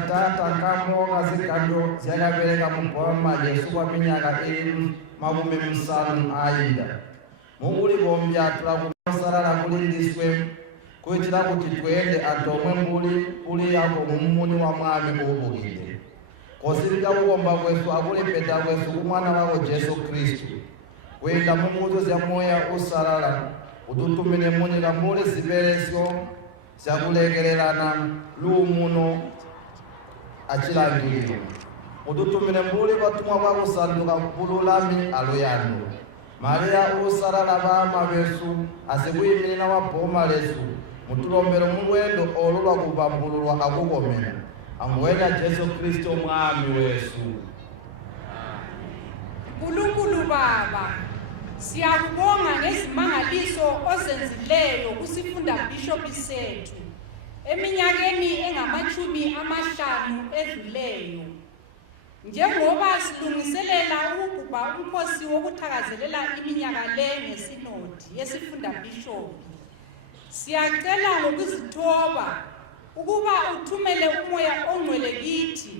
satata nkamoka zikando zakabereka mugwama Yesu kwa minyaka makumi musanu ayinda mukuli bombyatula kusalala kulindiswe kuitira kuti twende atomwe mbuli yako mumuni wa mwami kuubukile kosirika kukomba kwesu akulipeta kwesu kumwana wako Yesu Kristu kwenda mumuzo zya moya usalala ututumile munira mbuli ziberesyo zyakulekelelana lumuno achilangiliro ututumile mbuli batumwa bakusanduka kululami aluyanu Maria usalala bama besu asikuyimilina waboma lesu mutulombero mulwendo olulwa kubambululwa akukomena amwena Yesu Kristo mwami wesu. Nkulunkulu Baba, siyakubonga ngezimangaliso ozenzileyo kusifunda bishop sethu eminyakeni engamachumi amahlanu edluleyo. Njengoba silungiselela ukugubha umkhosi wokuthakazelela iminyaka le ngesinodi yesifunda bishop, siyacela ngokuzithoba ukuba uthumele umoya ongcwele kithi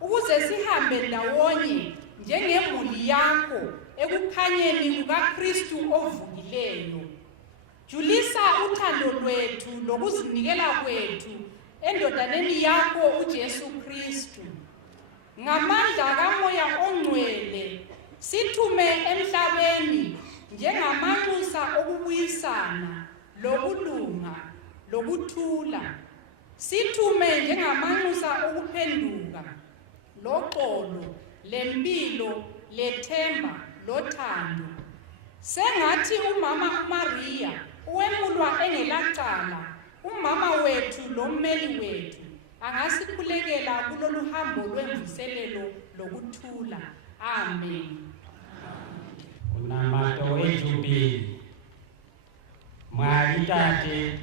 ukuze sihambe ndawonye njengemuli yakho ekukhanyeni kukaKristu ovukileyo. Julisa uthando lwethu lokuzinikela kwethu endodaneni yakho uJesu Kristu. Ngamandla kamoya ongcwele sithume emhlabeni njengamanxusa okubuyisana lokulunga lokuthula. Sithume njengamanxusa okuphenduka loxolo lempilo lethemba lothando. Sengathi umama uMaria uwemulwa engelacala umama wethu lommeli wethu angasikhulekela kulolu hambo lwemvuselelo lokuthula. Amen. Unamato wejubili Mwali Tate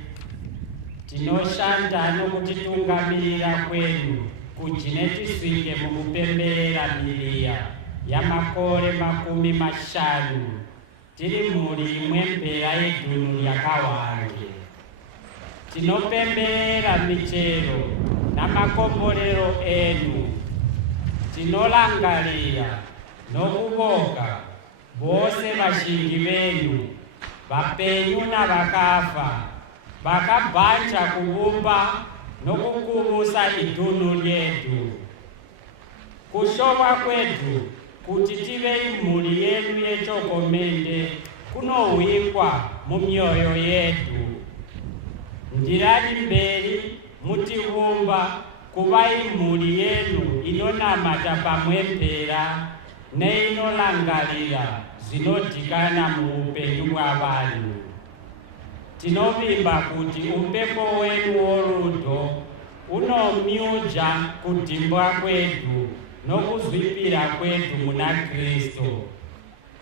tinoshanda nokutitungamirira kwenu kujine tisvike mukupemberera Miriya yamakore makumi mashanu tiri mhuri imwe mpera yedhunu yakawange. Tinopemberera michero namakomborero enu. Tinolangarira nokuboka vose vashingi venyu vapenyu navakafa vakabhanja kuvumba nokukuvusa idhunu ryedu. Kushoma kwedu kuti tive imhuri yedu yechokomende kunohwikwa mumyoyo yedu. Ndirani mberi mutivumba kuva imhuri yenu inonamata pamwempera neinolangarira zvinodhikana muupenyu hwavanhu. Tinovimba kuti umbepo wenu worudo unomyuja kudhimbwa kwedu nokuzvipira kwedu muna Kristu.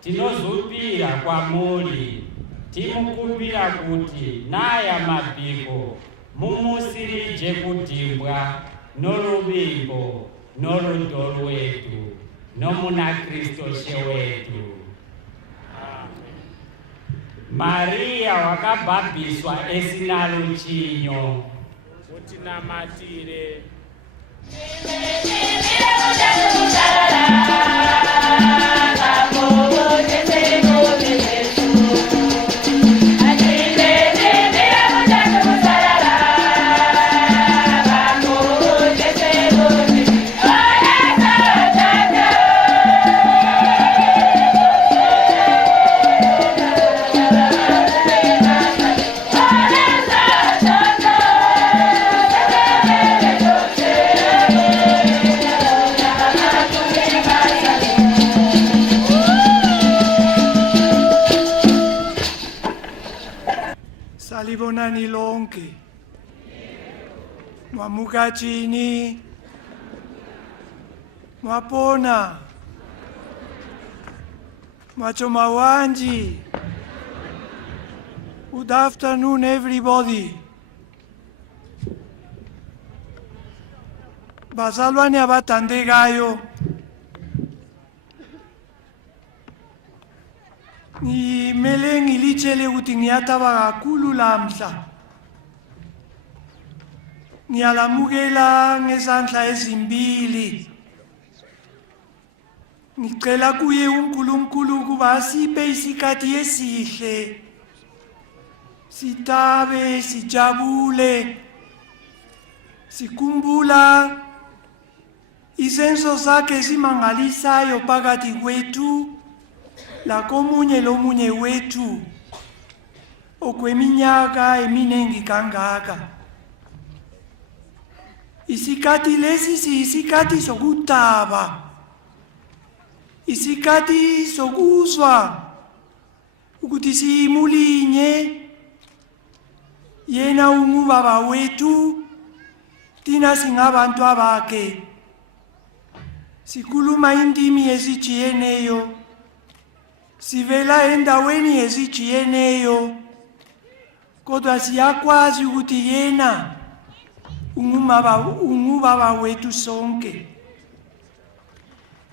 Tinozvipira kwamuri timukumbira kuti naya mabhiko mumusirije kudhimbwa noruvimbo norudo rwedu nomuna Kristu She wedu. Maria wakabhabhiswa esina ruchinyo utinamatire. Salibonani lonke. Mwamuka chini. Mwapona. Mwachoma wanji. Good afternoon, everybody. Bazalwane abathandekayo. Ngimele ngilitshele ukuthi ngiyathaba kakhulu lamhla. Ngiyalamukela ngezandla ezimbili. Ngicela kuye uNkulunkulu ukuba asiphe isikhathi esihle. Sitabe, sijabule, sikumbula izenzo zakhe ezimangalisayo phakathi kwethu lakomunye lomunye wethu okweminyaka eminengi kangaka. Isikhathi lesi siyisikhathi sokutaba, isikhathi sokuzwa ukuthi simulinye. Yena ungubaba wethu, thina singabantu bakhe. Sikhuluma indimi ezijiyeneyo, sivela endaweni ezijiyeneyo, kodwa siyakwazi ukuthi yena ungubaba wethu sonke.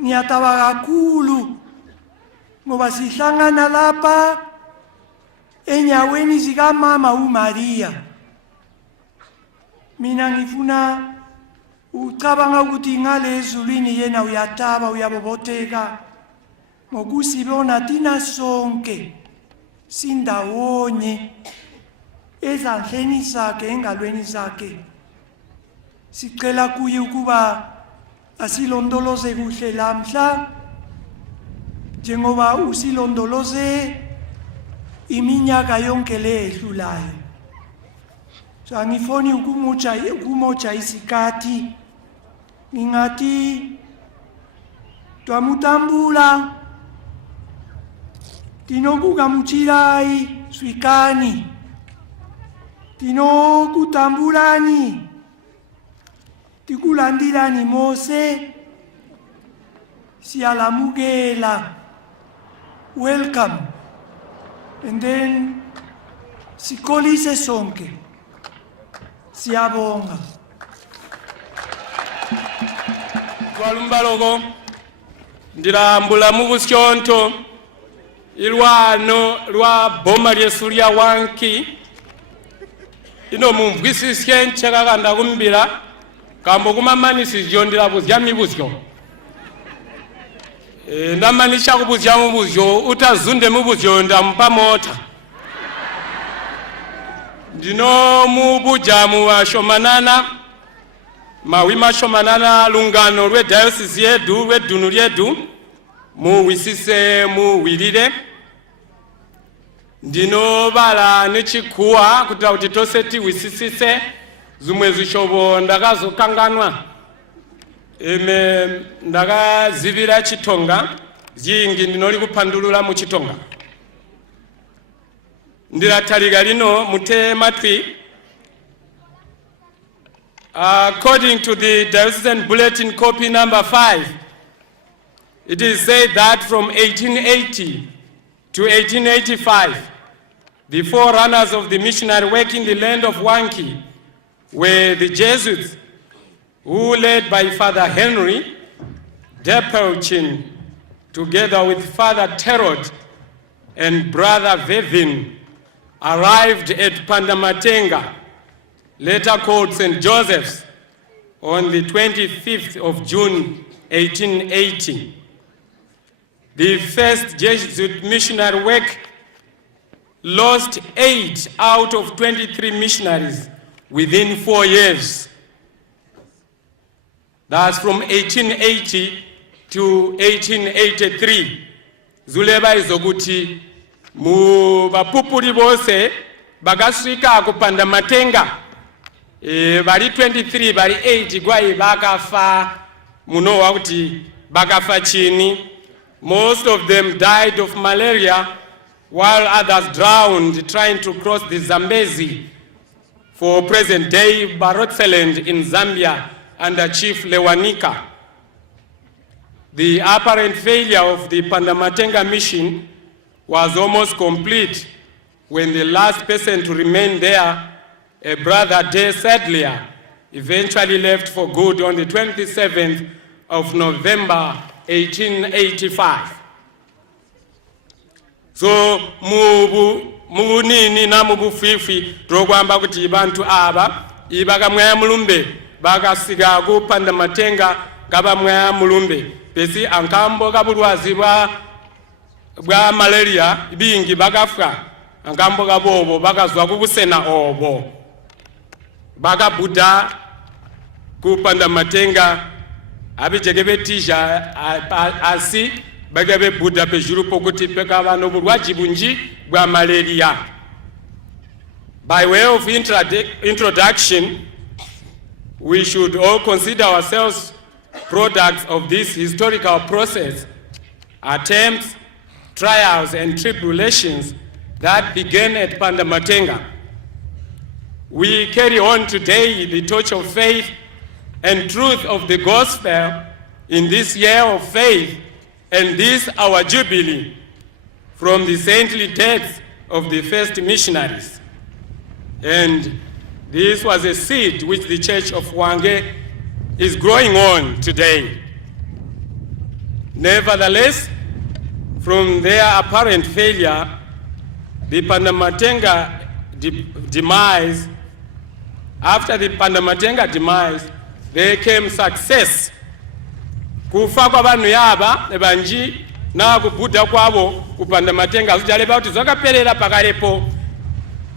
Ngiyataba kakhulu ngoba sihlangana lapha enyaweni zikamama uMaria. Mina ngifuna ucabanga ukuthi ngale ezulwini yena uyataba, uyaboboteka ngokusibona thina sonke sindawonye ezandleni zakhe, engalweni zakhe. Sicela kuye ukuba asilondoloze kuhle lamhla njengoba usilondoloze iminyaka yonke le edlulayo. So angifoni ukumoja isikhathi, ngingathi twamutambula tinokukamuchirai swikani, tinokutambulani, tikulandirani mose, siyalamukela, welcome, and then sikolise sonke. Siyabonga. Twalumbaloko ndilambula mu busyonto ilwano lwa boma lyesu lya Wanki ino mumvwisisye nchekakanda kumbira kambo kumamanisijo ndilabuzya mibuzyo ndamanisha kubuzya mubuzyo utazunde mubuzyo ndamupa mota. Ndino mubujamu wa shomanana mawima shomanana lungano lwe diocese yedu lwe dunu lyedu muwisise muwilire. Ndino bala nechikuwa kuta kuti tose tiwisisise zumwe zishobo ndakazokanganwa ndakazivira chitonga zingi ndinoli kupandulula mu chitonga. Ndirataliga lino mute matwi. According to the Diocesan Bulletin copy number 5, it is said that from 1880 to 1885, the forerunners of the missionary work in the land of Wanki were the Jesuits, who led by Father Henry Depelchin, together with Father Terod and Brother Vevin, arrived at Pandamatenga, later called St. Joseph's, on the 25th of June, 1880. The first Jesuit missionary work lost 8 out of 23 missionaries within 4 years. That's from 1880 to 1883. Zuleba izoguti mu bapupuli bose bagaswika kupanda matenga bali 23 bali 8 gwayi bakafa muno wakuti bakafa chini. Most of them died of malaria while others drowned trying to cross the Zambezi for present day Barotseland in Zambia under Chief Lewanika. The apparent failure of the Pandamatenga mission was almost complete when the last person to remain there, a brother De Sadlier, eventually left for good on the 27th of November 1885. So munini na mubufifi rogwamba kuti bantu aba ibaga mwaya mulumbe bagasiga kupanda matenga gaba mwaya mulumbe pesi ankambo kabulwazi bwa malaria bingi bagafwa ankambo gabobo bagazwa kubusena obo bagabuda kupanda matenga abijegebe tisha asi bagabe buda pejuru pokuti peka bano bulwaji bunji bwa malaria. By way of introduction, we should all consider ourselves products of this historical process, attempts, trials, and tribulations that began at Pandamatenga. We carry on today the torch of faith and truth of the gospel in this year of faith and this our jubilee from the saintly deaths of the first missionaries. And this was a seed which the Church of Hwange is growing on today. Nevertheless, from their apparent failure, the Pandamatenga demise, after the Pandamatenga demise, there came success. Kufa kwa banu yaba ebanji na kubuda kwabo kupandamatenga zujaleba kuti zakaperera pakalepo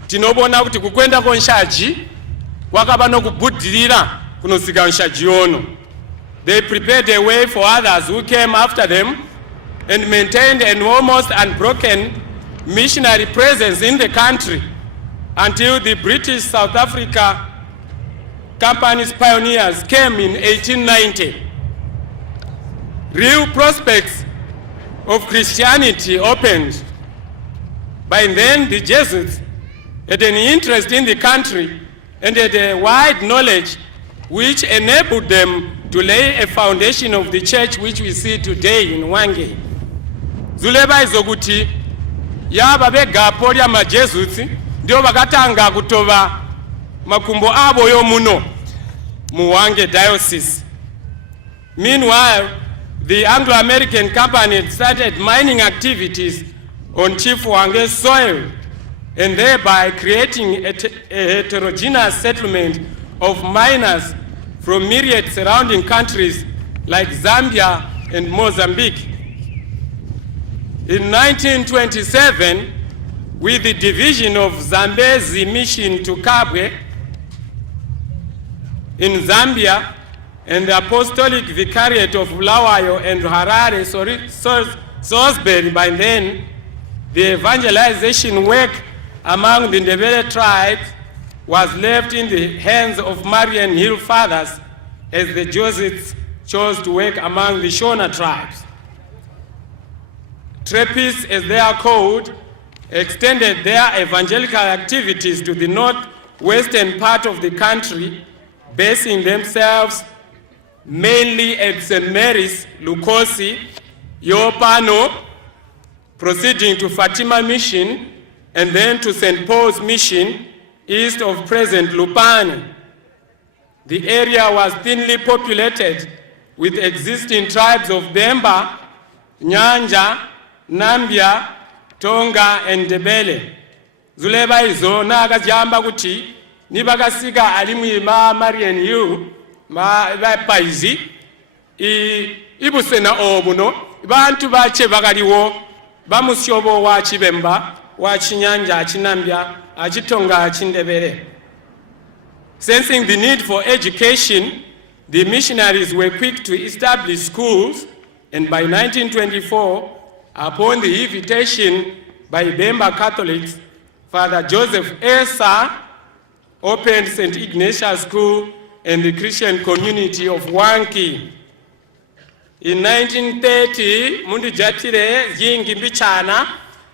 tinobona kuti kukwenda konshaji wakabano kubudilira kunosika nshaji ono. They prepared a way for others who came after them and maintained an almost unbroken missionary presence in the country until the British South Africa Company's pioneers came in 1890. Real prospects of Christianity opened. By then, the Jesuits had an interest in the country and had a wide knowledge which enabled them to lay a foundation of the church which we see today in Hwange. Zuleba izoguti yaba begapo lya ma Jesuits ndio bakatanga kutoba makumbo abo yo muno mu Hwange diocese. Meanwhile, the Anglo-American Company had started mining activities on Chief Hwange's soil and thereby creating a heterogeneous settlement of miners from myriad surrounding countries like Zambia and Mozambique. In 1927, with the division of Zambezi mission to Kabwe in Zambia and the Apostolic Vicariate of Bulawayo and Harare, Salisbury by then, the evangelization work among the Ndebele tribes was left in the hands of Marian Hill Fathers as the Jesuits chose to work among the Shona tribes. Trappists, as they are called, extended their evangelical activities to the northwestern part of the country, basing themselves mainly at St. Mary's, Lukosi, Yopano, proceeding to Fatima Mission, and then to St. Paul's Mission, east of present Lupane. The area was thinly populated with existing tribes of Bemba, Nyanja, Nambia, Tonga, and Ndebele. Zuleba izo na akajamba kuti nibakasiga alimwima Marian Hill paizi ibusena obuno bantu bache bakaliwo bamusyobo wa Chibemba wa Chinyanja Chinambya Achitonga Chindebele. Sensing the need for education, the missionaries were quick to establish schools, and by 1924, upon the invitation by Bemba Catholics, Father Joseph Esa opened St. Ignatius School and the Christian community of Hwange. In 1930, Mundi Jatire Zingi Bichana.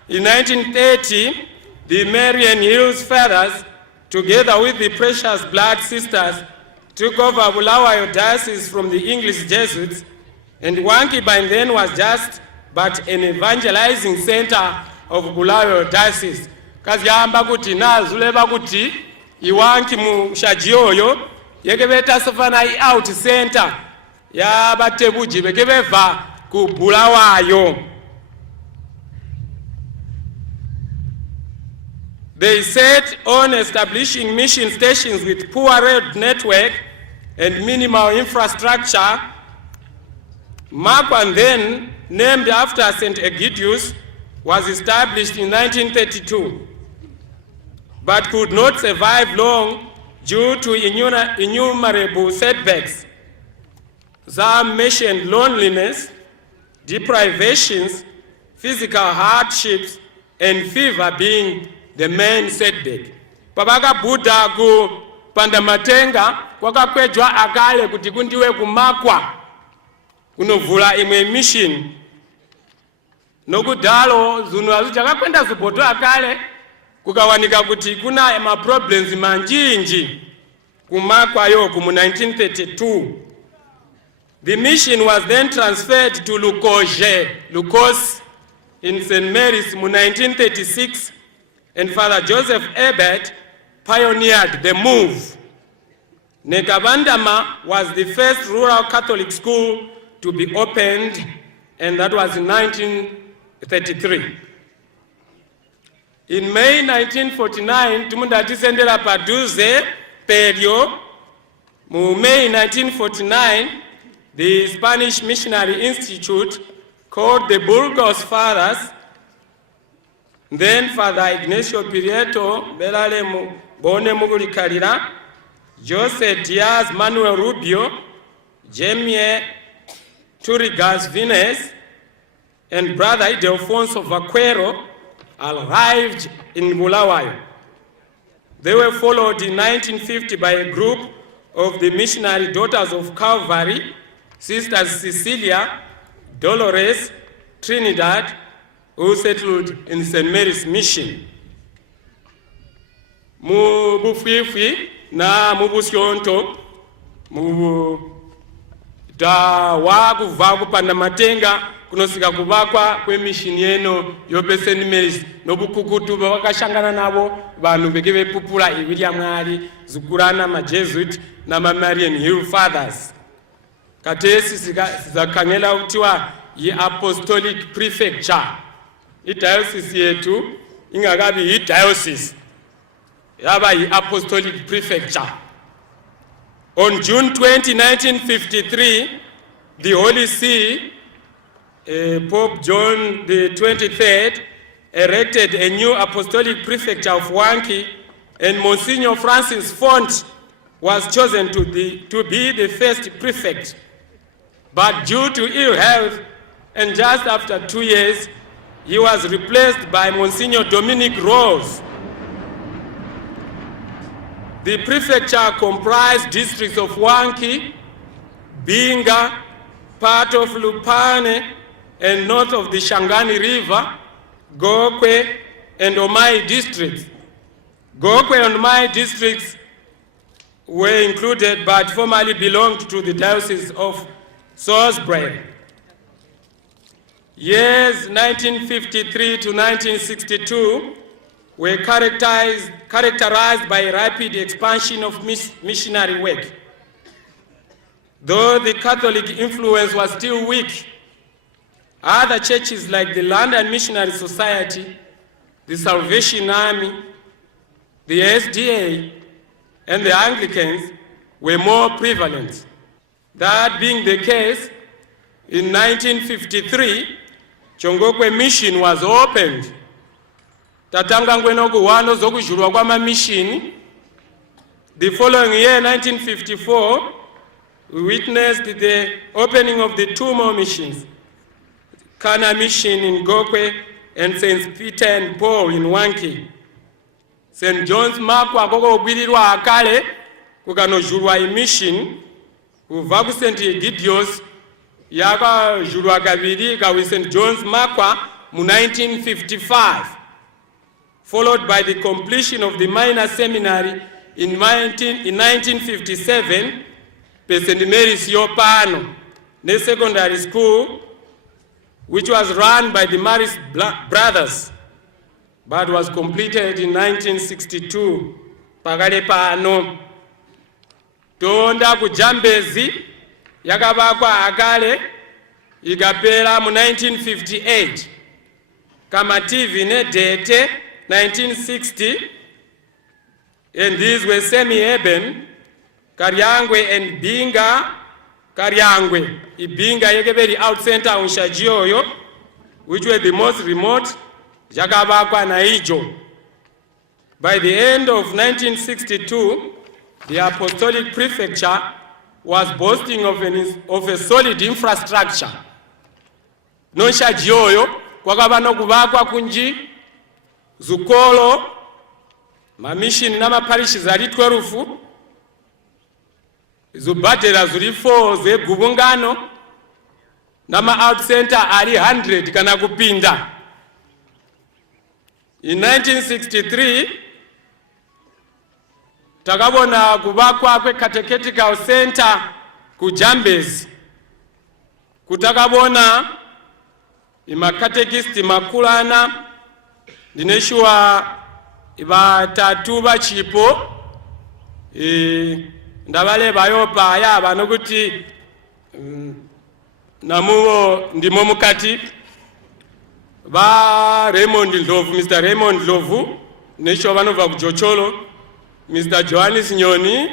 In 1930, the Marian Hills Fathers, together with the Precious Blood Sisters, took over Bulawayo Diocese from the English Jesuits, and Hwange by then was just but an evangelizing center of Bulawayo Diocese. Kazi yamba kuti na zuleba kuti iwanki mu shajioyo yekebeta sofana out center ya batebuji bekebeva ku Bulawayo. They set on establishing mission stations with poor road network and minimal infrastructure. Makwa, then named after St. Egidius, was established in 1932, but could not survive long due to innumerable setbacks. Some mentioned loneliness, deprivations, physical hardships, and fever being the main setback. Pabaka Buddha ku Pandamatenga kwakakwejwa akale kuti kundiwe kumakwa kunovula imwe mission. Nokudalo zunu azichakakwenda zipoto akale kukawanika kuti kuna ma problems manjinji kumakwa yoku mu 1932. The mission was then transferred to Lukos in St. Mary's in 1936, and Father Joseph Ebert pioneered the move. Nekabandama was the first rural Catholic school to be opened, and that was in 1933. In May 1949, Tumundati Sendela Paduze, Perio, mu May 1949, the Spanish Missionary Institute called the Burgos Fathers, then Father Ignacio Prieto, Belale Bone Mugulikalira, Jose Diaz Manuel Rubio, Jamie Turigas Vines, and Brother Ildefonso Vaquero arrived in Bulawayo. They were followed in 1950 by a group of the Missionary Daughters of Calvary, Sisters Cecilia, Dolores, Trinidad, who settled in St. Mary's Mission. Mu Bufifi na mu Busionto, mu da wakuva kupanda matenga kunosika kubakwa kwe mission yeno yope St. Mary's nobukukutu bakashangana nabo bantu bekebe pupula ibirya mwali zukurana ma Jesuit na ma Marian Hill Fathers. Katesi zikakangela utiwa yi apostolic prefecture. I diocese yetu ingakabi yi diocese yaba yi apostolic prefecture. On June 20, 1953, the Holy See, Pope John the 23rd, erected a new apostolic prefecture of Wanki, and Monsignor Francis Font was chosen to be the first prefect. But due to ill health, and just after 2 years, he was replaced by Monsignor Dominic Rose. The prefecture comprised districts of Wanki, Binga, part of Lupane, and north of the Shangani River, Gokwe, and Omai districts. Gokwe and Omai districts were included but formerly belonged to the Diocese of Salisbury. Years 1953 to 1962 were characterized by rapid expansion of missionary work. Though the Catholic influence was still weak, other churches like the London Missionary Society, the Salvation Army, the SDA, and the Anglicans were more prevalent. That being the case, in 1953, Chongokwe Mission was opened. Tatanga ngwenoku wano zokujulwa kwa mission. The following year, 1954, we witnessed the opening of the 2 more missions, Kana Mission in Gokwe and St. Peter and Paul in Wanki. St. John's Makwa koko ubwirirwa akale kukanojulwa mission kuva ku St. Egidius yakajulwa kabiri kawi St. John's Makwa mu 1955, followed by the completion of the minor seminary in 1957, St. Mary's Yopano, the secondary school, which was run by the Maris brothers, but was completed in 1962. Pagale pano. Tonda kujambezi, yakabakwa akale, igapera mu 1958. Kama TV ne dete, 1960, and these were semi-urban, Karyangwe and Binga. Karyangwe, Ibinga yekeberi out center unshajiyoyo, which were the most remote, Jakabakwa na Ijo. By the end of 1962, the Apostolic Prefecture was boasting of a solid infrastructure. Nonshajiyoyo, kwakaba nokubakwa kunji, zukolo, mamishini na maparishi zali 12, zubadela zuli 4 ze gubungano, nama out center ali 100 kana kupinda. In 1963, takabona kubakwa kwe catechetical center ku Jambezi. Kutakabona imakatekisti makulana, dineshua batatu bachipo, ndabale bayopa ya banokuti namuwo ndimo mukati ba Raymond Ndlovu, Mr. Raymond Ndlovu, nesho banova kujocholo, Mr. Johannes Nyoni,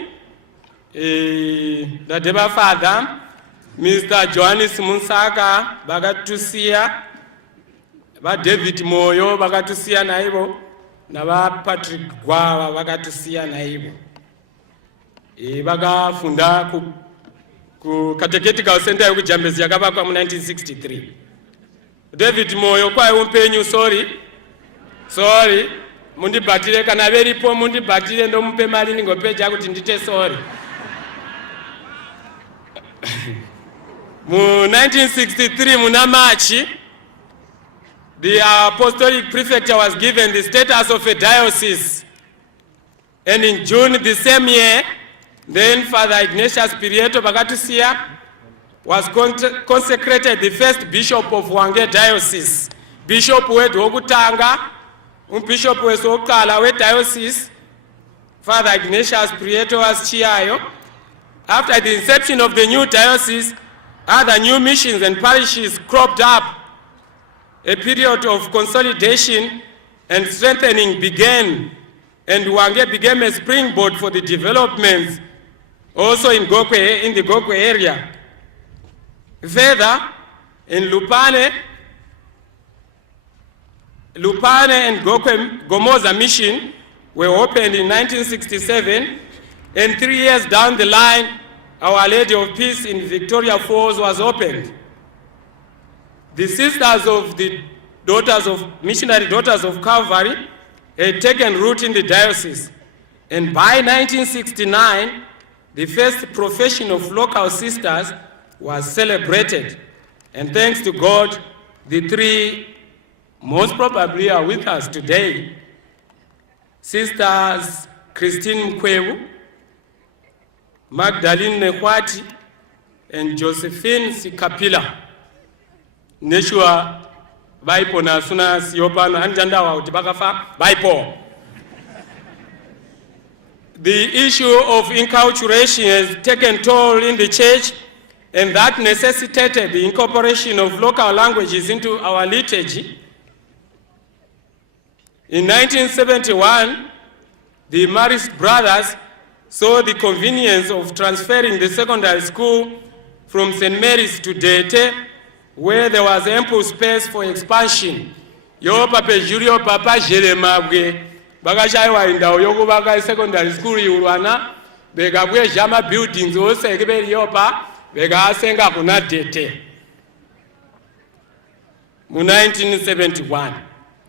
dadeba father, Mr. Johannes Munsaka bagatusia, ba David Moyo bagatusia naibo, na ba Patrick Gwawa bagatusia naibo. Baga funda ku catechetical center yoku Jambezi yakabakwa mu 1963. David Moyo kwa umpenyu, sorry, mundi batile kana beripo mundi batile ndo mpe mali ningopeja kuti ndite sorry. Mu 1963 muna March, the Apostolic Prefecture was given the status of a diocese. And in June the same year, then Father Ignatius Pirieto Bagatusia was consecrated the first bishop of Wange Diocese. Bishop wetu okutanga, bishop wetu okala we diocese, Father Ignatius Pirieto was chiayo. After the inception of the new diocese, other new missions and parishes cropped up. A period of consolidation and strengthening began, and Wange became a springboard for the developments also in the Gokwe area. Further, in Lupane and Gomoza mission were opened in 1967, and 3 years down the line, Our Lady of Peace in Victoria Falls was opened. The sisters of the missionary daughters of Calvary had taken root in the diocese, and by 1969, the first profession of local sisters was celebrated. And thanks to God, the 3 most probably are with us today. Sisters Christine Mkwewu, Magdalene Nekwati, and Josephine Sikapila. Neshua Baipo na suna siopano anjanda wa utibakafa Baipo. The issue of enculturation has taken toll in the church, and that necessitated the incorporation of local languages into our liturgy. In 1971, the Marist brothers saw the convenience of transferring the secondary school from St. Mary's to Dete, where there was ample space for expansion. Yo papa Julio papa Jeremabwe bagashaiwa indao yoku baga secondary school yurwana begabwe jama buildings ose ekebeli yopa bega asenga kuna Dete. Mu 1971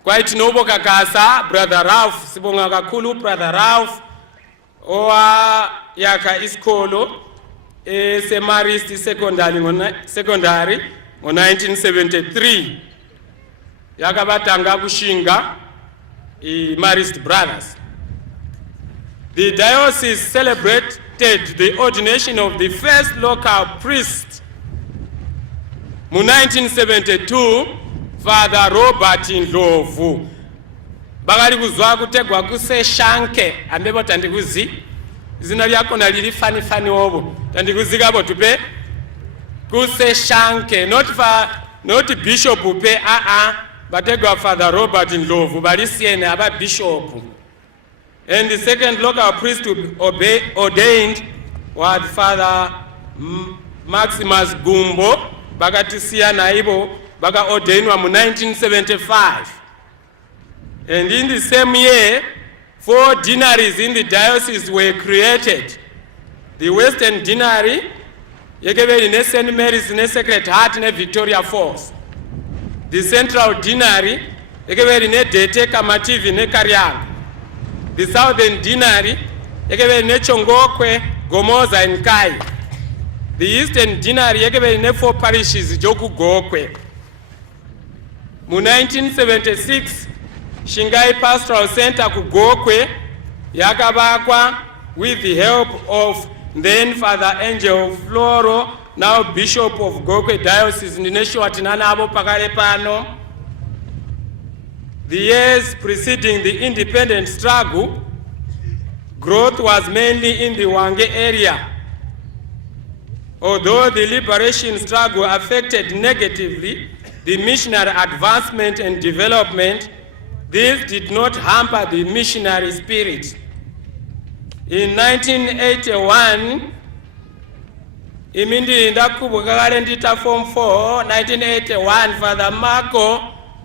quite nobo kakasa brother Ralph sibonga kakulu brother Ralph owa yaka iskolo Semarist secondary in 1973 yakabatanga kushinga Marist brothers. The diocese celebrated the ordination of the first local priest in 1972, Father Robert Ndlovu. Bagali kuzwa kutegwa kuse shanke ambebo tandikuzi zina lyako na lili fani obo tandikuzi gabo tupe kuse shanke not bishop upe bategwa Father Robert Ndlovu balisiene aba bishop. And the second local priest to be ordained was Father Maximus Gumbo, bakatisia naibo baka ordainwa mu 1975. And in the same year, 4 deaneries in the diocese were created. The Western Deanery, yekebeli ne St. Mary's ne Sacred Heart ne Victoria Falls. The Central Deanery, yekebeli ne Dete Kamativi ne Karyanga. The Southern Deanery, yekebeli ne Chongokwe, Gomoza and Kai. The Eastern Deanery, yekebeli ne 4 parishes Joku Gokwe. Mu 1976, Shingai Pastoral Center ku Gokwe yakabakwa with the help of then Father Angel Floro, now Bishop of Gokwe Diocese Ndinesho Atinana abo pakale pano. The years preceding the independent struggle, growth was mainly in the Wange area. Although the liberation struggle affected negatively the missionary advancement and development, this did not hamper the missionary spirit. In 1981, imindi ndakubukakale ndita Form 4, 1981, Father Marco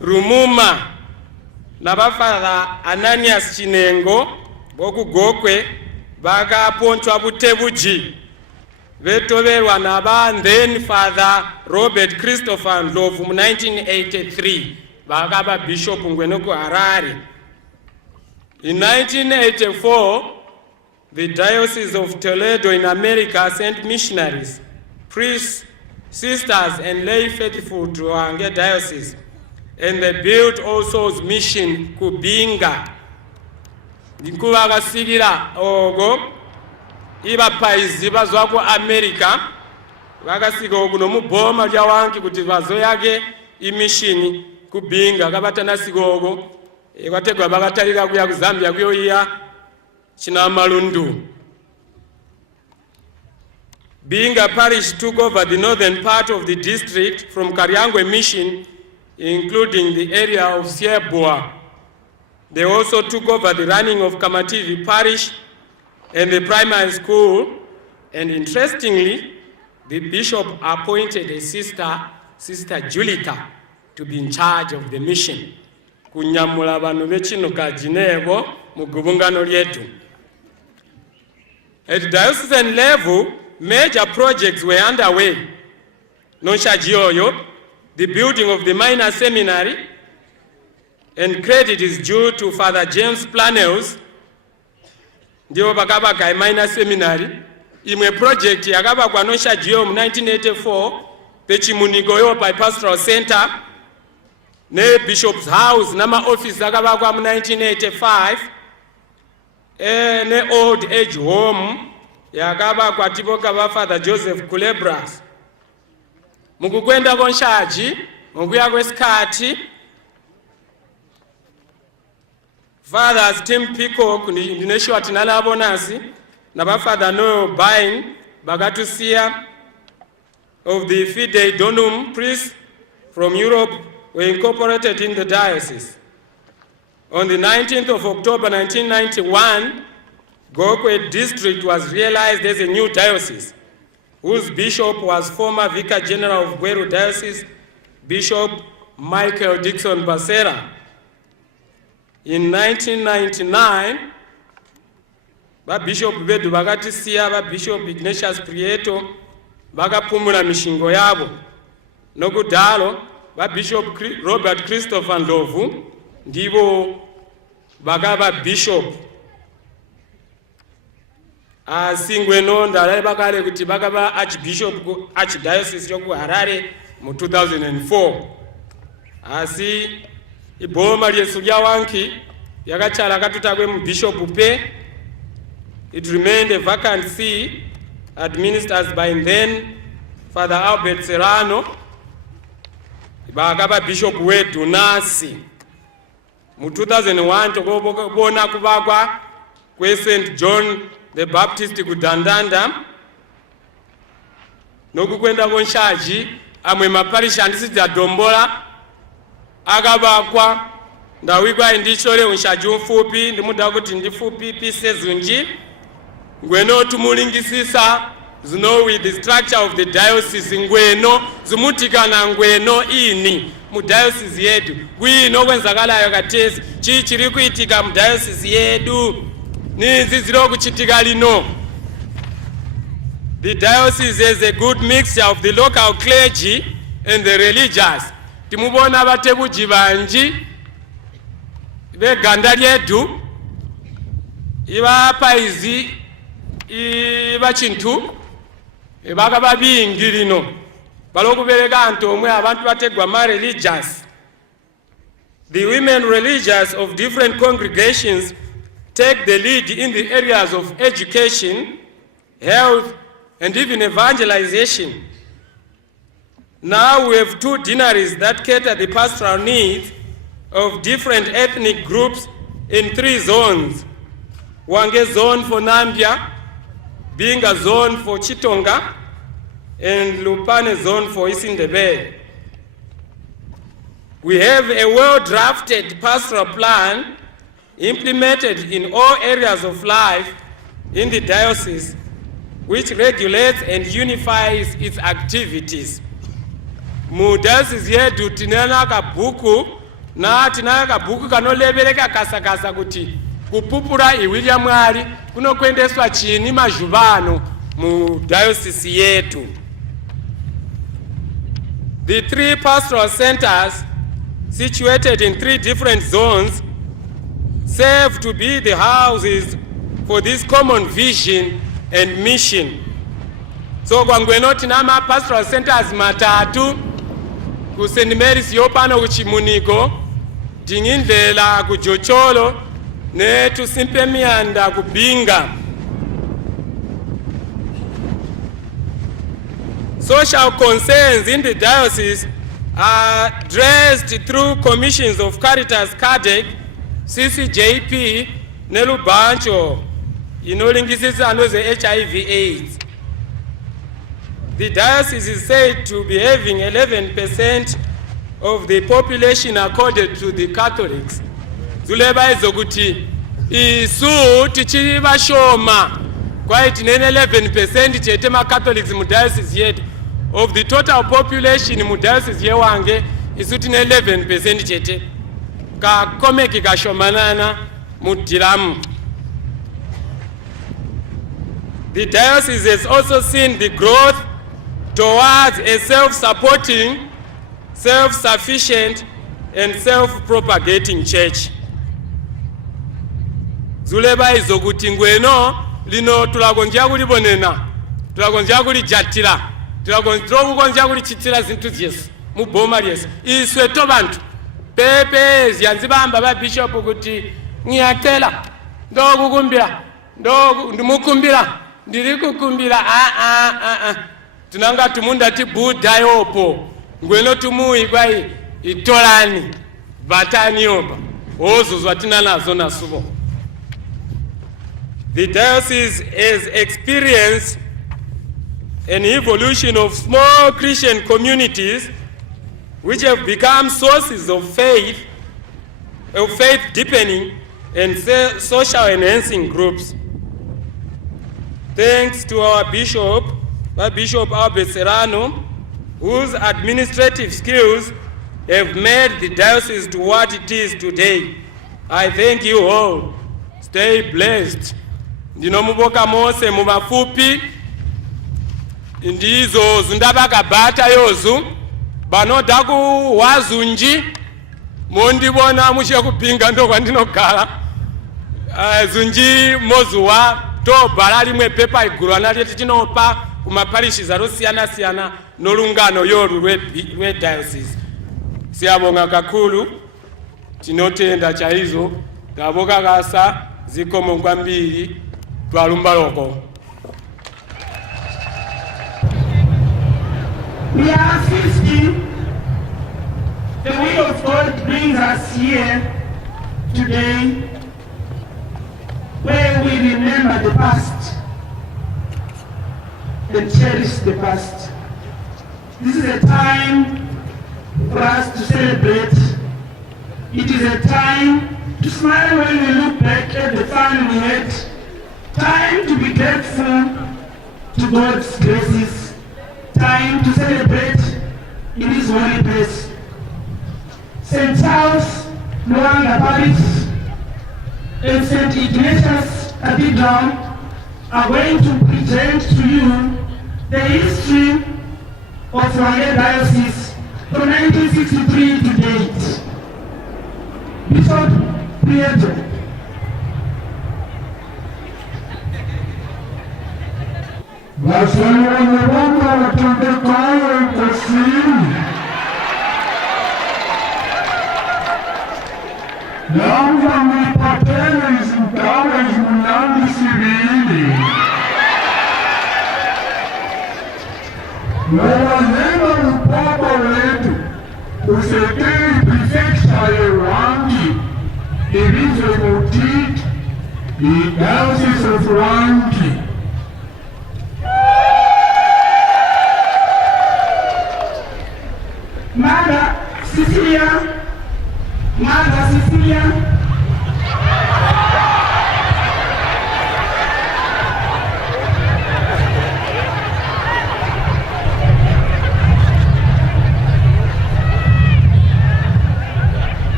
Rumuma na Father Ananias Chinengo boku Gokwe bakapontwa butebuji vetoverwa na then Father Robert Christopher Ndlovu mu 1983 bakaba Bishop Ngwenoku Harare. In 1984, the Diocese of Toledo in America sent missionaries, priests, sisters, and lay faithful to Wange Diocese, and they built also mission Kubinga. Nikuba gasigira ogo iba paizi bazwako America bagasiga ogo no muboma lya wanki kuti bazoyage imishini Kubinga kabatana sigogo ekwategwa bakatalika kuya ku Zambia kuyoya Chinamalundu. Binga Parish took over the northern part of the district from Karyangwe Mission, including the area of Sieboa. They also took over the running of Kamativi Parish and the primary school, and interestingly, the bishop appointed a sister, Sister Julita, to be in charge of the mission. Kunyamula banu bechino ka Jinebo mu gubungano lyetu. At diocesan level, major projects were underway. Nonshajioyo, the building of the minor seminary, and credit is due to Father James Planels, ndio bakabaka minor seminary. Imwe project yakabakwa nonshajioyo mu 1984, pechimunigoyo by Pastoral Center, ne Bishop's House nama office yakabakwa mu 1985, ne old age home yakabakwa tiboka ba Father Joseph Culebras. Mukukwenda konshaji mukuya kwesikhathi Fathers Tim Peacock ndinesho atinala abonasi na Father Noel Bain bagatusia of the Fidei Donum priests from Europe were incorporated in the diocese. On the 19th of October 1991, Gokwe district was realized as a new diocese, whose bishop was former Vicar General of Gweru Diocese, Bishop Michael Dixon Basera. In 1999, Bishop Bedu bagatisia Bishop Ignatius Prieto bagapumula mishingo yabo. Nokudalo Bishop Robert Christopher Ndlovu ndibo bagaba bishop. Singwe nonda bakale kuti bagaba archbishop ku archdiocese yoku Harare mu 2004. Asi iboma lyesu lya wanki yakachala katutakwe mu bishop pe. It remained a vacant see administered by then Father Albert Serrano bagaba bishop wetu nasi. Mu 2001 tokobona kubagwa kwe St. John the Baptist kudandanda nokukwenda konshaji amwe maparish andisi za dombola akabakwa ndawigwa ndichole unshaji mfupi ndimuda kuti ndifupi pise zunji ngweno tumulingisisa zino with the structure of the diocese ngweno zimutikana ngweno ini mu diocese yedu kwino kwenzakalayo katezi chiri kuitika mu diocese yedu nizi ziri kuchitika lino. The diocese is a good mixture of the local clergy and the religious. Timubona abatebuji banji beganda lyedu ibapaizi ibachintu bakaba bingi lino balokubereka nti omwe abantu bategwa ma religious. The women religious of different congregations take the lead in the areas of education, health, and even evangelization. Now we have 2 deaneries that cater the pastoral needs of different ethnic groups in 3 zones. Wange zone for Nambia, being a zone for Chitonga, and Lupane zone for Isindebe. We have a well-drafted pastoral plan implemented in all areas of life in the diocese, which regulates and unifies its activities. Mu diocese yedu tinena kabuku na tinena kabuku kanolebereka kasakasa kuti kupupura iwilya mwali kuno kwendeswa chini majubano mu diocese yetu. The 3 pastoral centers situated in 3 different zones serve to be the houses for this common vision and mission. So kwangweno tinama pastoral centers matatu ku St. Mary's yopano kuchimuniko, Dingindlela ku Jocholo, ne tusimpe mianda ku Binga. Social concerns in the diocese are addressed through commissions of Caritas Kardec, CCJP, Nelubancho, inolingisisa anoze HIV/AIDS. The diocese is said to be having 11% of the population accorded to the Catholics. Zuleba izokuti isu tichiri bashoma kwa itinene 11% chete ma Catholics mu diocese yetu. Of the total population mu diocese yewange isu tine 11% chete. Ka komeki kashomanana mu dilamu. The diocese has also seen the growth towards a self-supporting, self-sufficient, and self-propagating church. Zuleba izokuti ngweno lino tulagonja kulibonena, tulagonja kulijatira, tulagonja kulichitira zintu Yesu muboma Yesu. Iswe to bantu pepe zyanzibamba ba bishop kuti ngiyakela ndokukumbira ndumukumbira ndilikukumbira tunanga tumunda ti Buddha yopo ngweno tumuyi kwa itolani batani yopa ozuzwa tina nazo nasubo. The diocese has experienced an evolution of small Christian communities which have become sources of faith deepening and social enhancing groups. Thanks to our Bishop Albert Serrano, whose administrative skills have made the diocese to what it is today. I thank you all. Stay blessed. Ndinomuboka mose mumafupi ndizo zundabakabata yozu banoda ku wazunji mondibona mushe kupinga ndo kwandinogala zunji mozuwa to balali mwe pepa igulwana lyeti chinopa kumaparishi zarosiyana nolungano yoru lwe diocese. Siyabonga kakulu tinotenda chaizo taboka kasa zikomo kwambiri twalumba loko. We are assisting. The will of God brings us here today where we remember the past and cherish the past. This is a time for us to celebrate It is a time to smile when we look back at the fun we had. Time to be grateful to God's graces. Time to celebrate in His holy place. St. Charles, Luanda Parish, and St. Ignatius Cathedral are going to present to you the history of Luanda Diocese from 1963 to date. Bishop Prieto. Wasema wanaomba watendekayo kusini, naomba mipatele zikawe zimnandi sivili, na wazema mpapa wetu usetei prefecture ya Rwangi, Division of Tit, the Diocese of Rwangi. Mother Cecilia.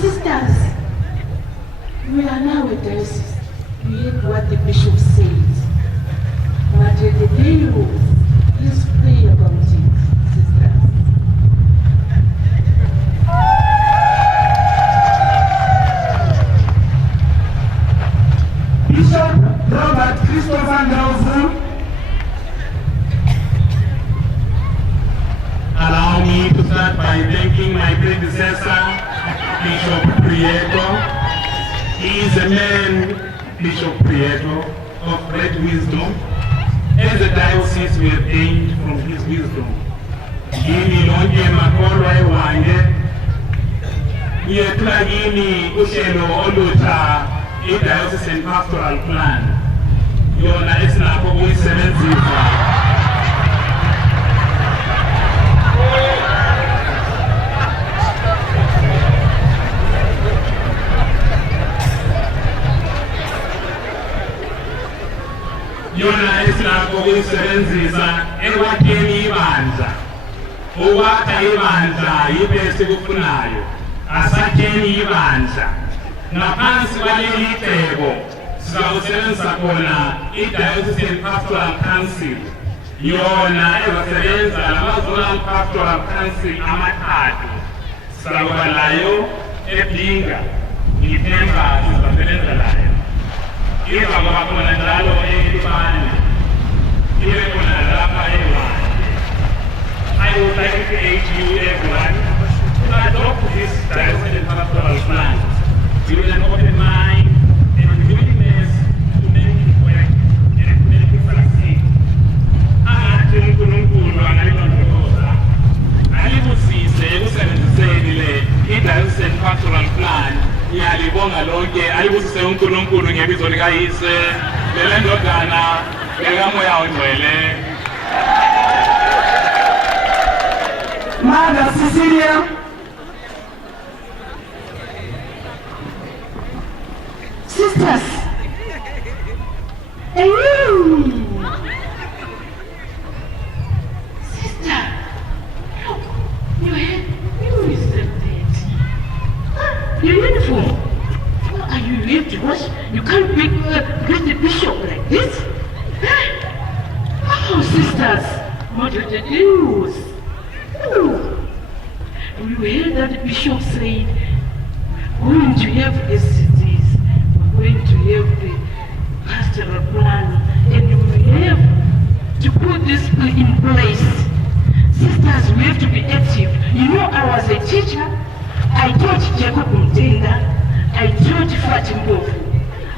Sisters, we are now a diocese. We heard what the bishop said. But the day was, let's pray about it, sisters. Bishop Robert Christopher Ndlovu. Allow me to start by thanking my predecessor, Bishop Prieto. He is a man, Bishop Prieto, of great wisdom. As a diocese, we have gained from his wisdom. Yini lonke makholwa eWande, uyethula yini uhlelo olutsha i-Diocese and Pastoral Plan, yona esinakho ukuyisebenzisa. Yona esinakho ukuyisebenzisa ekwakheni ibandla. Ukwakha ibandla yibe esikufunayo. Asakheni ibandla. Ngaphansi kwaleli cebo sizawusebenzisa khona i-Diocese and Pastoral Council. Yona ezasebenza nama-Zonal Pastoral Council amathathu. Sizawuba layo eBhinga. Ngithemba sizasebenza layo. Izakuba khona njalo eLibane. Ibe khona lapha eWande. I would like to urge you everyone to adopt this Diocese and Pastoral Plan with an open mind and willingness to make it work and to make it succeed. Angathi uNkulunkulu angalilondoloza, alibusise ekusebenziseni le i-Diocese and Pastoral Plan. Iyalibonga lonke, alibusise uNkulunkulu ngebizo likaYise, leleNdodana, lekaMoya oNgcwele. Mother Cecilia. Sisters, sister, look, your head, you is so dirty. Your uniform. What are you here to wash? You can't greet the bishop like this. Oh, sisters, what are the news? We heard that the bishop said, we're going to have SCDs, we're going to have the pastoral plan, and we have to put this in place. Sisters, we have to be active. You know, I was a teacher. I taught Jacob Mtenda. I taught Fatimbofu.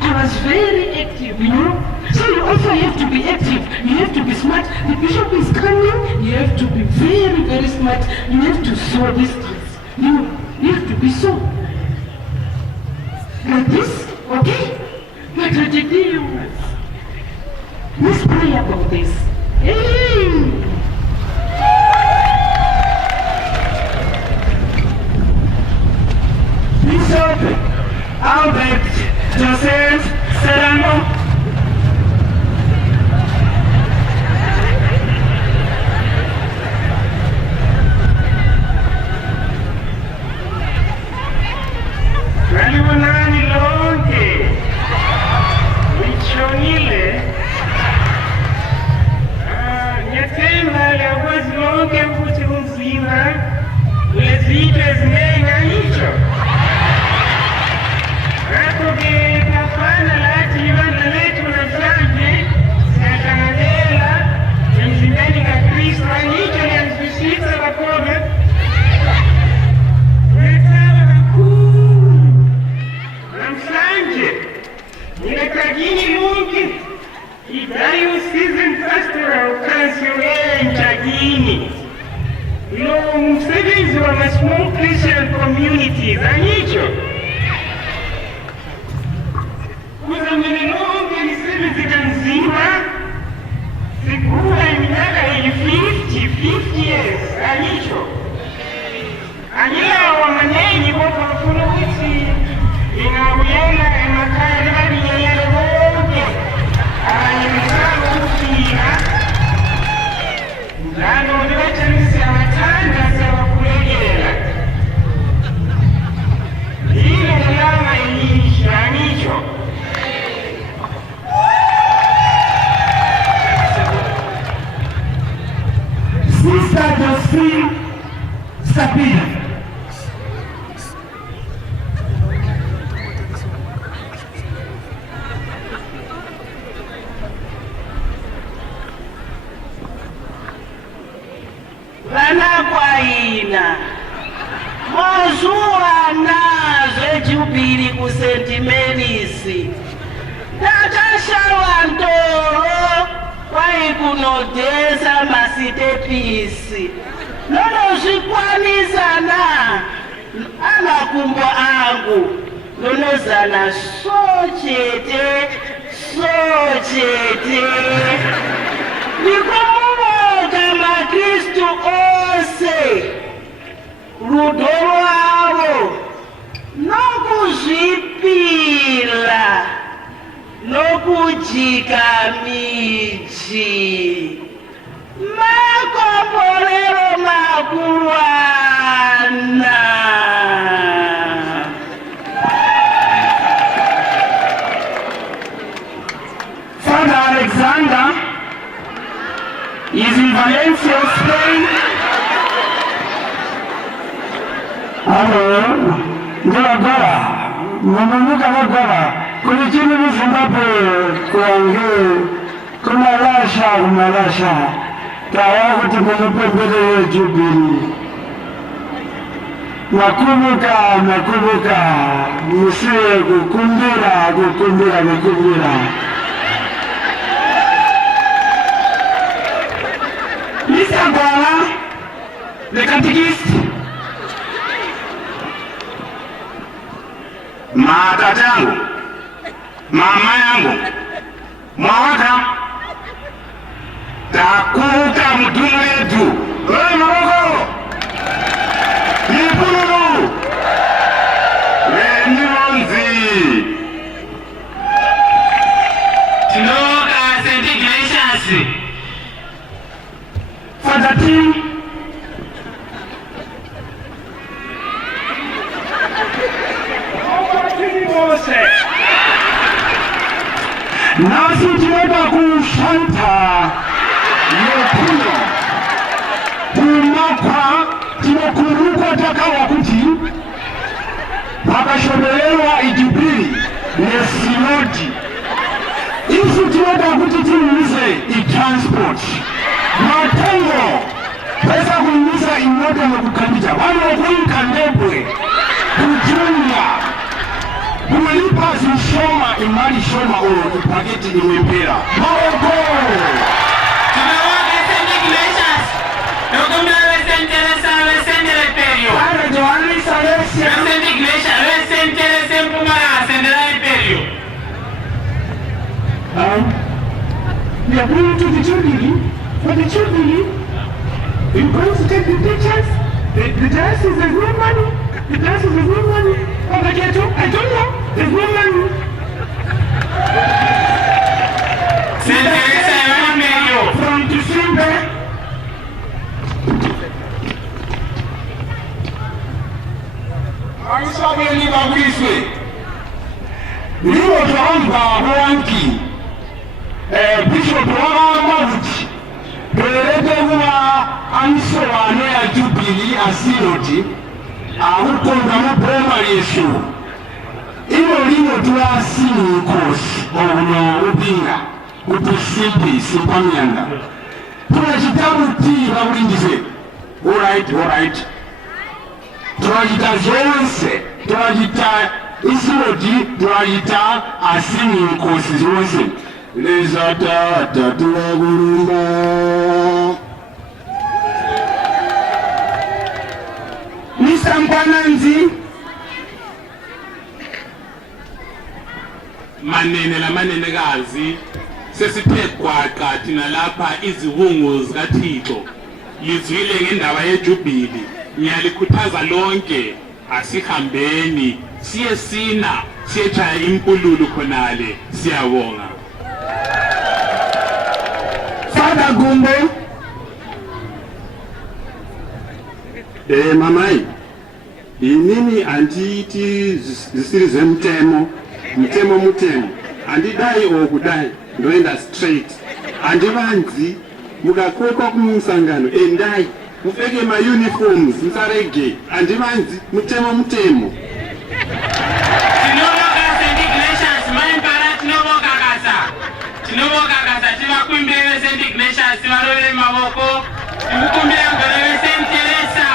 I was very active, you know. So you also have to be active. You have to be smart. The bishop is coming. You have to be very, very smart. You have to sow these things. You have to be so. Like this, okay? But what the deal was, let's pray about this. Hey! Bishop Albert Joseph Serrano. Nalibonani lonke lichonile nyathemba liyakwazi lonke futhi umzimba lezitho ezinenga ngisho ngakho-ke kafana lathi ibandla lethu namhlanje siyahlanganela emzimbeni kaKristu angitsho liyazwisisa bakhona ngiyethaba kakhulu namhlanje ngingekagini lonke iDario Season Pastoral Council entsha-kini lo msebenzi wama-small Christian communities angitsho kuzamele lonke lisebenze kanzima sikuba iminyaka eyi-50 years angitsho angilawo amaningi kodwa ngifuna ukuthi ngingabuyela emakhaya libabingelele bonke abanyemsaba ukufika njalo libatshela siyabathanda siyabakhulekela yilo lelanga elisha angitsho Sister Josephine Sapina. Vanakwayina mozuwa nazo ejubili ku St. Mary's takashawa ntoro kwaikunodhesa masitepisi nonozvikwanisa na amakumbo angu nonozana sochete ndikumuboka maKristu ose rudo rwavo nokuzvipira nokujika miji makomborero makuwana Father Alexander is in Valencia, Spain. Hello, Gora. Kulichini Zimbabwe kumalasha tawa kuti kunopembelele Jubilee. Nakumbuka musiye kukumbira. Mr. Gwala, the catechist, matata yangu, mama yangu, mwawaka, takuta mtumu wetu, maroko, nipulu, wenionzi, tinoka St. Ignatius, Father Tim, nasi tunataka kushanta yokuno kumakwa tinokurukwa takawa kuti pakashobelelwa iJubilee nesinodi isu tunataka kuti tiuze itransport matengo pesa kuuza imoto nokukandija vanokuinka ndebwe kujunya kulipa zishoma imali shoma olo ipaketi imempera maoko St. Ignatius nokumela St. Teresa vesendele perio Padre Giovanni Salesio St. Ignatius St. Teresa Mpumalanga sendela imperio we are going to the Jubilee. For the Jubilee, we're going to take the pictures. The dress is a good money. The dress is a good money. I don't know. There's no money. Saint Teresa Emmanuel. From December. Aisabeni Babiswe. Niwo Jamba Wanki. Bishop Ramavuchi. Peredewa Ansoane ya Jubilee Asiloti. Ahukonga mupoma Yesu. Ino lino tuasini nkosi. Ono ubinga. Utusimbi simpamyanga. Tunachitabu tiba ulindize. Alright. Turajita zonse, turajita Isiloti, turajita asini nkosi zonse. Leza tata tuwagurumba. Mr. Mpananzi. Manene gazi. Sesithe kwaqa thina lapha izihungu zikaThixo. Lizwile ngendaba yeJubili. Ngiyalikhuthaza lonke asihambeni siye siyechaya impululu khonale siyabonga. Father Gumbo. Mamai. Inini anditi zisirize mtemo. Andidai okudai ndoenda straight. Andivanzi mukakwekwa kumusangano endai mupfeke mauniforms musarege andivanzi mutemo. Tinoboka St. Ignatius maimbara tinoboka kasa tivakumbire St. Ignatius tivarovere mavoko tikukumbira ngoro St. Teresa.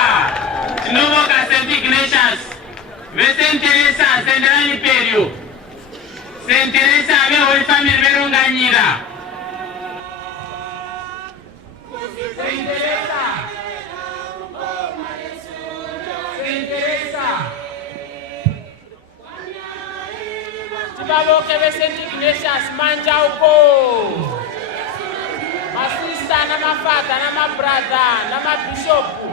Tinoboka St. Ignatius St. Teresa senderani perio St. Teresa veholy family veronganyira. St. Teresa. Tibaboke St. Ignatius manja uko. Masista na mafata na mabrada na mabishopu.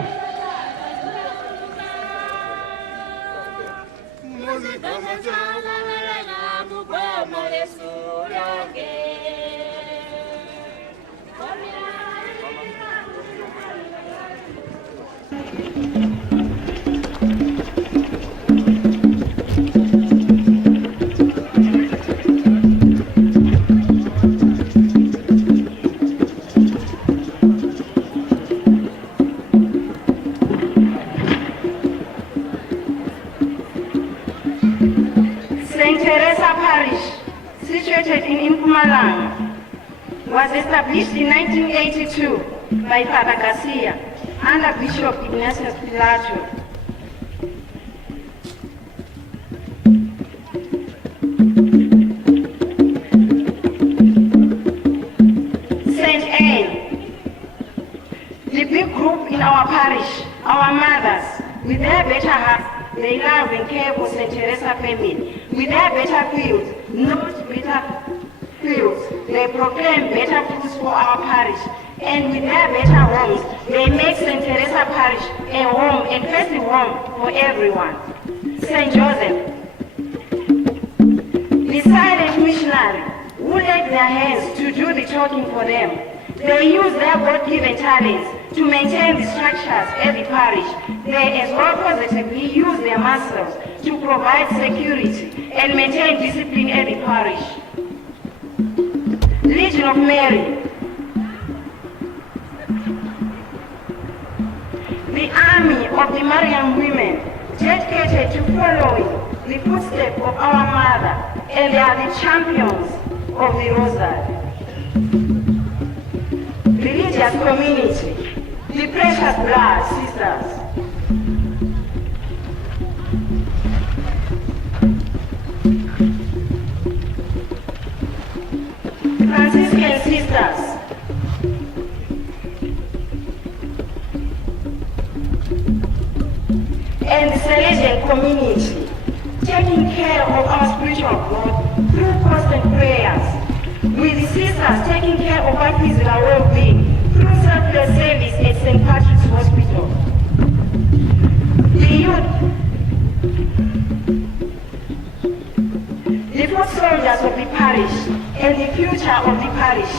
St. Teresa Parish, situated in Mpumalanga, was established in 1982 by Father Garcia under Bishop Ignatius Pilato. St. Anne, the big group in our parish, our mothers, with their better hearts, they love and care for St. Teresa family. With their better fields, not better fields, they proclaim better fruits for our parish. And with their better homes, they make St. Teresa Parish a home, a festive home for everyone. St. Joseph, the silent missionary who laid their hands to do the talking for them. They use their God-given talents to maintain the structures at the parish. They as well positively use their muscles to provide security and maintain discipline at the parish. Legion of Mary, the army of the Marian women dedicated to following the footsteps of our mother, and they are the champions of the Rosary. Religious community, the precious blood sisters. Franciscan sisters. And the Salesian community, taking care of our spiritual growth through constant prayers, with the sisters taking care of our physical well-being through selfless service at St. Patrick's Hospital. The youth foot soldiers of the parish and the future of the parish.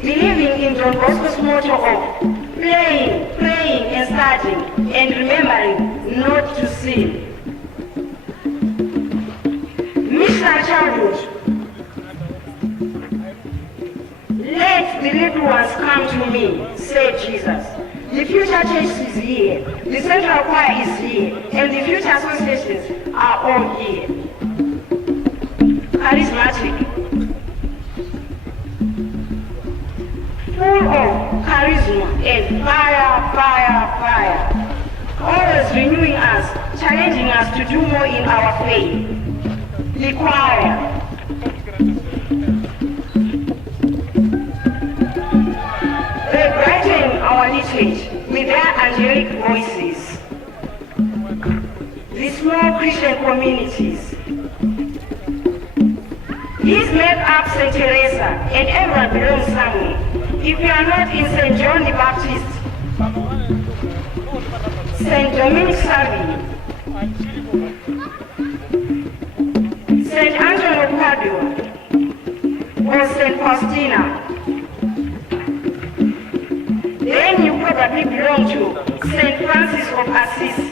Believing in Don Bosco's motto of playing, praying and studying and remembering not to sin. Missionary childhood. Let the little ones come to me, said Jesus. The future church is here, the central choir is here, and the future associations are all here. Charismatic. Full of charisma and fire, fire, fire. Always renewing us, challenging us to do more in our faith. The choir. They brighten our liturgy with their angelic voices. The small Christian communities. These make up St. Teresa, and everyone belongs somewhere. If you are not in St. John the Baptist, St. Dominic Savio, St. Anthony of Padua, or St. Faustina, then you probably belong to St. Francis of Assisi,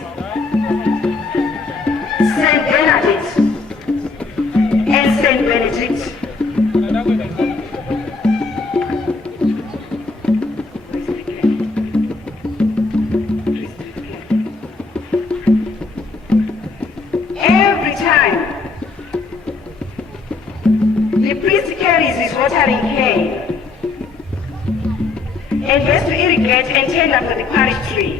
St. Benedict, and St. Benedict. Every time the priest carries his watering can and has to irrigate and tender for the parish tree,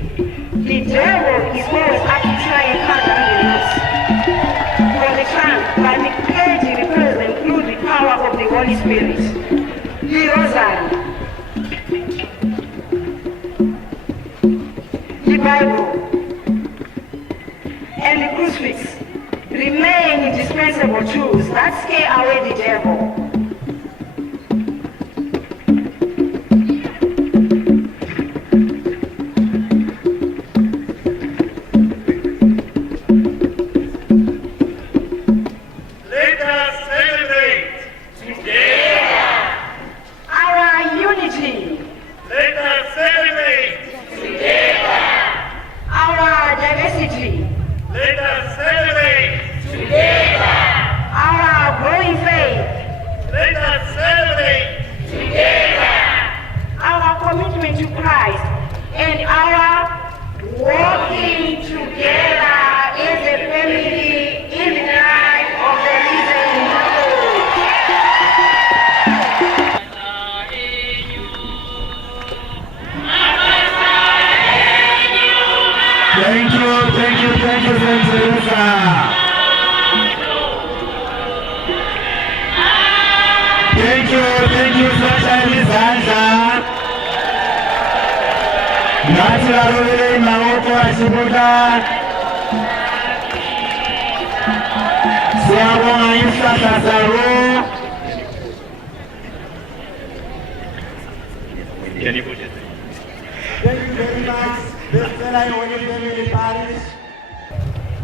the devil is always up to try and cut down the roots from the trunk, but the clergy repels them through the power of the Holy Spirit. The Rosary, the Bible, and the crucifix remain indispensable tools that scare away the devil.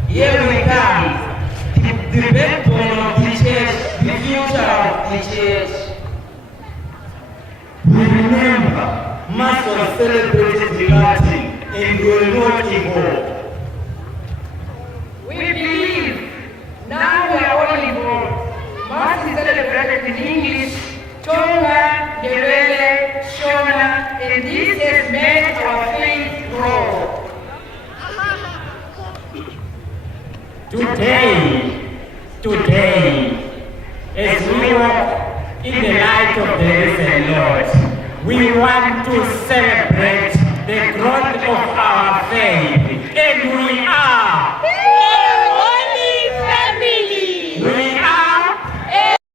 Here we come, the backbone of the church, the future of the church. We remember, Mass was celebrated the Latin, and we will not evolve. We believe now we are all involved. Mass is celebrated in English, Tonga, Ndebele, Shona, and this has made our faith grow. Today, as we walk in the light of the risen Lord, we want to celebrate the growth of